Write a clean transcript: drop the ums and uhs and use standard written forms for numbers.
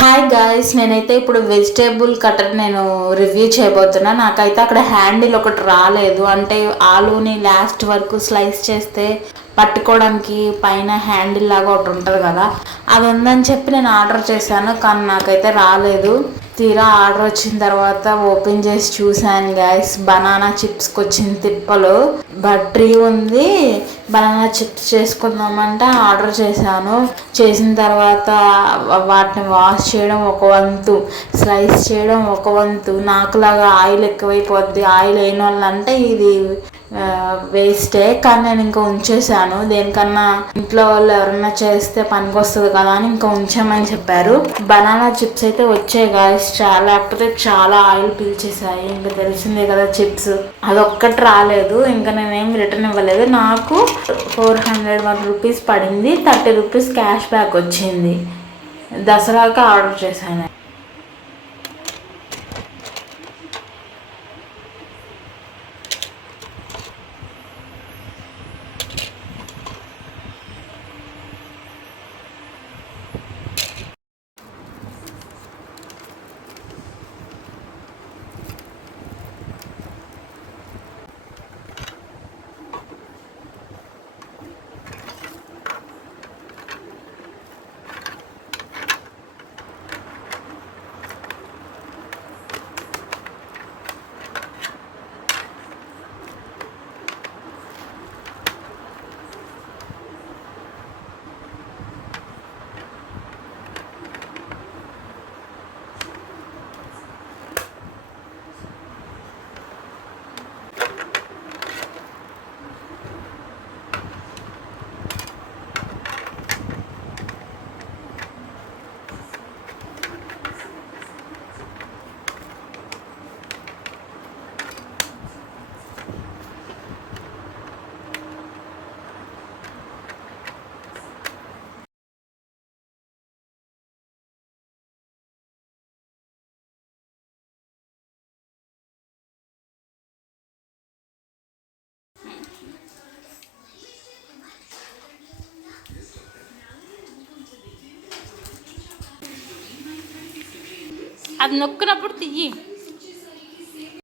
Hi guys, నేనైతే ఇప్పుడు vegetable cutter నేను రివ్యూ చేయబోతున్నా. నాకైతే అక్కడ హ్యాండిల్ ఒకటి రాలేదు. అంటే ఆలూని లాస్ట్ వరకు స్లైస్ చేస్తే పట్టుకోవడానికి పైన హ్యాండిల్ లాగా ఒకటి ఉంటుంది కదా, అది ఉందని చెప్పి నేను ఆర్డర్ చేశాను. కానీ నాకైతే రాలేదు. తీరా ఆర్డర్ వచ్చిన తర్వాత ఓపెన్ చేసి చూశాను గాయస్, బనానా చిప్స్కి వచ్చింది తిప్పలు. బట్రీ ఉంది, బనానా చిప్స్ చేసుకుందామంటే ఆర్డర్ చేశాను. చేసిన తర్వాత వాటిని వాష్ చేయడం ఒక వంతు, స్లైస్ చేయడం ఒక వంతు. నాకులాగా ఆయిల్ ఎక్కువైపోద్ది, ఆయిల్ అయిన వాళ్ళంటే ఇది వేస్టే. కానీ నేను ఇంకా ఉంచేసాను, దేనికన్నా ఇంట్లో వాళ్ళు ఎవరన్నా చేస్తే పనికి వస్తుంది కదా అని ఇంకా ఉంచామని చెప్పారు. బనానా చిప్స్ అయితే వచ్చాయి గాయస్, లేకపోతే చాలా ఆయిల్ పీల్చేసాయి. ఇంకా తెలిసిందే కదా చిప్స్, అదొక్కటి రాలేదు. ఇంకా నేనేం రిటర్న్ ఇవ్వలేదు. నాకు 401 రూపీస్ పడింది, 30 రూపీస్ క్యాష్ బ్యాక్ వచ్చింది. దసరాకి ఆర్డర్ చేశాను. అది నొక్కినప్పుడు తియ్యి.